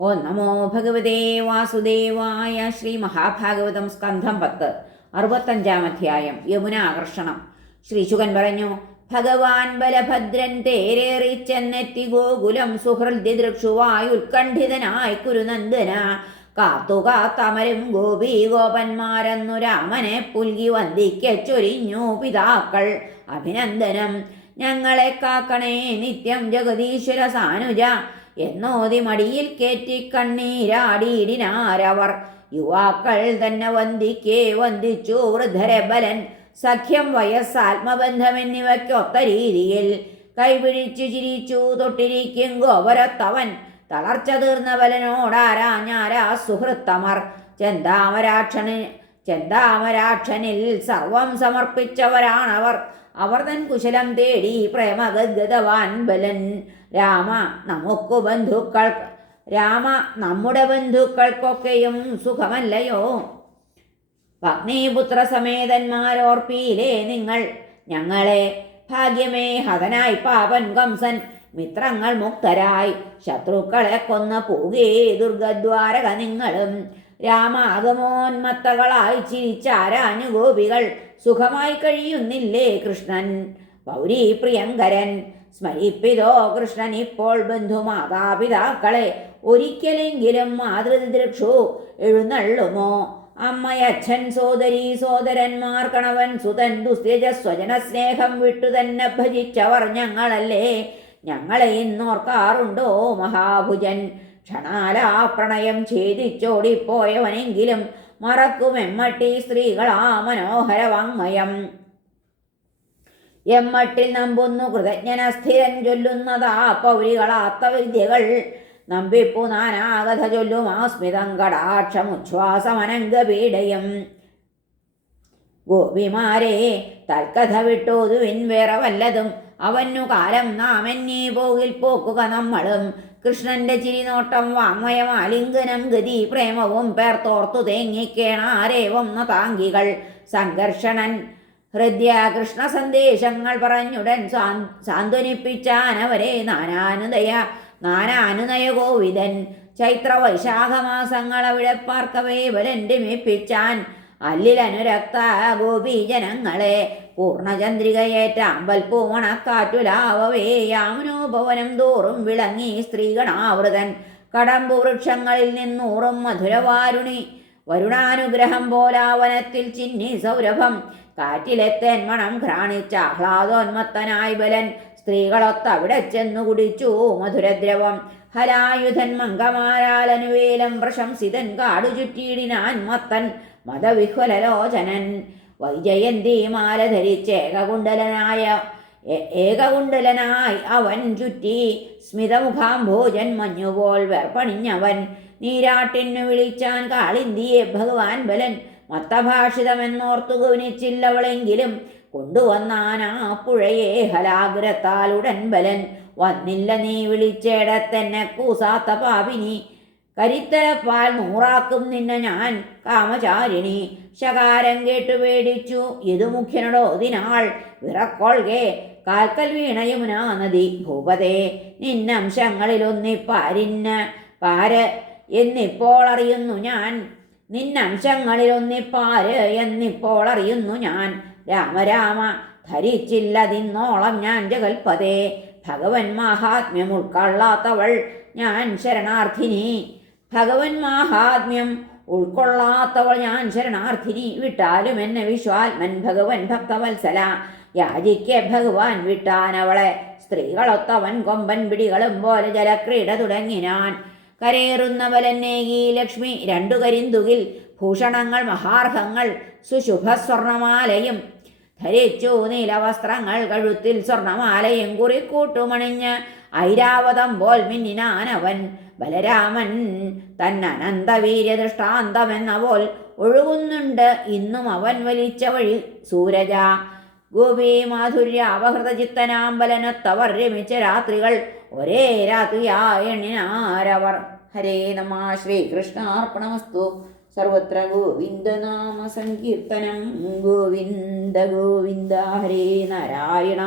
ഓ നമോ ഭഗവതേ വാസുദേവായ ശ്രീ മഹാഭാഗവതം സ്കന്ധം പത്ത് അറുപത്തഞ്ചാം അധ്യായം യമുന ആകർഷണം. ശ്രീശുകൻ പറഞ്ഞു ഭഗവാൻ ബലഭദ്രൻ തേരേറി ചെന്നെത്തി ഗോകുലം സുഹൃദ്യദൃക്ഷുവായി ഉത്കണ്ഠിതനായി കുരുനന്ദന. കാത്തു കാത്തമരും ഗോപി ഗോപന്മാരെന്നു രാമനെ പുൽകി വന്ദിക്ക ചൊരിഞ്ഞു പിതാക്കൾ. അഭിനന്ദനം. ഞങ്ങളെ കാക്കണേ നിത്യം ജഗദീശ്വര സാനുജ. എന്നോതി മടിയിൽ കയറ്റി കണ്ണീരാടിയിടിനാരവർ. യുവാക്കൾ തന്നെ വന്ദിക്കേ വന്ദിച്ചു വൃദ്ധരെ ബലൻ സഖ്യം വയസ്സാത്മബന്ധം എന്നിവയ്ക്കൊത്ത രീതിയിൽ കൈപിടിച്ചു ചിരിച്ചു തൊട്ടിരിക്കും ഗോപരത്തവൻ. തളർച്ച തീർന്ന ബലനോടാരാഞ്ഞാരാ സുഹൃത്തമർ. ചെന്താമരാക്ഷന് ചെന്താമരാക്ഷനിൽ സർവം സമർപ്പിച്ചവരാണവർ. അവർ തൻ കുശലം തേടി പ്രേമഗദ്ഗതവാൻ ബലൻ. രാമ നമുക്ക് ബന്ധുക്കൾ രാമ നമ്മുടെ ബന്ധുക്കൾക്കൊക്കെയും സുഖമല്ലയോ? പത്നിപുത്ര സമേതന്മാരോർപ്പിയിലേ നിങ്ങൾ. ഞങ്ങളെ ഭാഗ്യമേ ഹതനായി പാപൻ കംസൻ. മിത്രങ്ങൾ മുക്തരായി. ശത്രുക്കളെ കൊന്ന പോകേ ദുർഗദ്വാരക നിങ്ങളും. രാമാഗമോന്മത്തകളായി ചിരിച്ചാരാഞ്ഞു ഗോപികൾ. സുഖമായി കഴിയുന്നില്ലേ കൃഷ്ണൻ? പൗരീ പ്രിയങ്കരൻ. സ്മരിപ്പിതോ കൃഷ്ണൻ ഇപ്പോൾ ബന്ധു മാതാപിതാക്കളെ ഒരിക്കലെങ്കിലും മാതൃദൃക്ഷു എഴുന്നള്ളുമോ? അമ്മയച്ഛൻ സോദരി സോദരന്മാർ കണവൻ സുതൻ ദുസ്ത്യജ സ്വജന സ്നേഹം വിട്ടു തന്നെ ഭജിച്ചവർ ഞങ്ങളല്ലേ. ഞങ്ങളെ ഇന്നോർക്കാറുണ്ടോ മഹാഭുജൻ? ക്ഷണാലാ പ്രണയം ഛേദിച്ചോടിപ്പോയവനെങ്കിലും മറക്കുമെമ്മട്ടി സ്ത്രീകളാ മനോഹര വാങ്മയം എമ്മട്ടിൽ നമ്പുന്നു കൃതജ്ഞന സ്ഥിരൻ ചൊല്ലുന്നതാ പൗരികളാത്ത വിദ്യകൾ നമ്പിപ്പു നാനാകഥ ചൊല്ലും ആസ്മിതം കടാക്ഷമുച്ഛ്വാസമനംഗപീഡയും ഗോപിമാരെ തൽക്കഥ വിട്ടോതുവിൻ വേറെ വല്ലതും അവനു കാലം നാമെന്നീ പോകിൽ പോക്കുക നമ്മളും. കൃഷ്ണന്റെ ചിരിനോട്ടം വാങ്മയം ആലിംഗനം ഗതി പ്രേമവും പേർത്തോർത്തു തേങ്ങിക്കേണാരേവം താങ്കികൾ. സംഘർഷണൻ ഹൃദ്യ കൃഷ്ണ സന്ദേശങ്ങൾ പറഞ്ഞുടൻ സാന്ത്വനിപ്പിച്ചാനവരെ നാനാനുദയ നാനാനുനയ ഗോവിതൻ ചൈത്ര വൈശാഖമാസങ്ങൾ അവിടെ പാർക്കവേ ബലന്റെ മേപ്പിച്ചാൻ അല്ലിലനുരക്ത ഗോപീജനങ്ങളെ പൂർണചന്ദ്രികയേറ്റ അമ്പൽപ്പൂമണക്കാറ്റുലാവവേ യാമനോഭവനം തോറും വിളങ്ങി സ്ത്രീഗണാവൃതൻ. കടമ്പു വൃക്ഷങ്ങളിൽ നിന്നൂറും മധുരവാരുണി. വരുണാനുഗ്രഹം പോലാവനത്തിൽ ചിന്നി സൗരഭം. കാറ്റിലെത്തേൻ മണം ഘ്രാണിച്ച ആഹ്ലാദോന്മത്തനായി ബലൻ. സ്ത്രീകളൊത്തവിടെ ചെന്നു കുടിച്ചു മധുരദ്രവം. ഹലായുധൻ മംഗമാരാലനുവേലം പ്രശംസിതൻ കാടു ചുറ്റിയിടിനാൻ മത്തൻ മതവിഹ്വലലോചനൻ വൈജയന്തി മാല ധരിച്ചേകകുണ്ടലനായ ഏകകുണ്ടലനായി അവൻ ചുറ്റി സ്മിതമുഖാംഭോജൻ മഞ്ഞുപോൽ വേർപ്പണിഞ്ഞവൻ നീരാട്ടിനു വിളിച്ചാൻ കാളിന്തിയെ ഭഗവാൻ ബലൻ മത്തഭാഷിതമെന്നോർത്തു ഗുനിച്ചില്ലവളെങ്കിലും കൊണ്ടുവന്നാനാ പുഴയെ ഹലാഗ്രത്താലുടൻ ബലൻ. വന്നില്ല നീ വിളിച്ചേടത്തെന്നെ കൂസാത്ത പാപിനി. കരിത്തലപ്പാൽ നൂറാക്കും നിന്നെ ഞാൻ കാമചാരിണി. ശകാരം കേട്ടു പേടിച്ചു യദുമുഖ്യനോടോ ദിനാൾ വിറക്കൊൾകെ കാൽക്കൽ വീണ യമുനാ നദി. ഭൂപതേ നിന്നംശങ്ങളിലൊന്നിപ്പാരിന് പാര്. എന്നിപ്പോൾ അറിയുന്നു ഞാൻ നിന്നംശങ്ങളിലൊന്നിപ്പാര് എന്നിപ്പോൾ അറിയുന്നു ഞാൻ. രാമരാമ ധരിച്ചില്ല ധരിച്ചില്ലതിന്നോളം ഞാൻ ജഗൽപതേ. ഭഗവൻ മാഹാത്മ്യം ഉൾക്കൊള്ളാത്തവൾ ഞാൻ ശരണാർത്ഥിനി. ഭഗവൻ മാഹാത്മ്യം ഉൾക്കൊള്ളാത്തവൾ ഞാൻ ശരണാർത്ഥിനി. വിട്ടാലും എന്നെ വിശ്വാത്മൻ ഭഗവൻ ഭക്തവത്സല. യാചിക്കെ ഭഗവാൻ വിട്ടാൻ അവളെ സ്ത്രീകളൊത്തവൻ കൊമ്പൻ പിടികളും പോലെ ജലക്രീഡ തുടങ്ങിനാൻ. കരേറുന്നവലെന്നേകി ലക്ഷ്മി. രണ്ടു കരിന്തുകിൽ ഭൂഷണങ്ങൾ മഹാർഹങ്ങൾ സുശുഭസ്വർണമാലയും ധരിച്ചു നീലവസ്ത്രങ്ങൾ കഴുത്തിൽ സ്വർണമാലയും കുറിക്കൂട്ടുമണിഞ്ഞ് ഐരാവതം പോൽ മിന്നിനാനവൻ ബലരാമൻ തന്നനന്തവീര്യദൃഷ്ടാന്തമെന്ന പോൽ ഒഴുകുന്നുണ്ട്. ഇന്നും അവൻ വലിച്ച വഴി സൂരജ ഗോപി മാധുര്യ അപഹൃതചിത്തനാമ്പലനത്തവർ രമിച്ച രാത്രികൾ. ഒരേ രാത്രിയായണിനാരവർ ഹരേ നമ ശ്രീകൃഷ്ണാർപ്പണമസ്തു സർവത്ര ഗോവിന്ദനാമ സങ്കീർത്തനം. ഗോവിന്ദ ഗോവിന്ദ ഹരേ നാരായണ.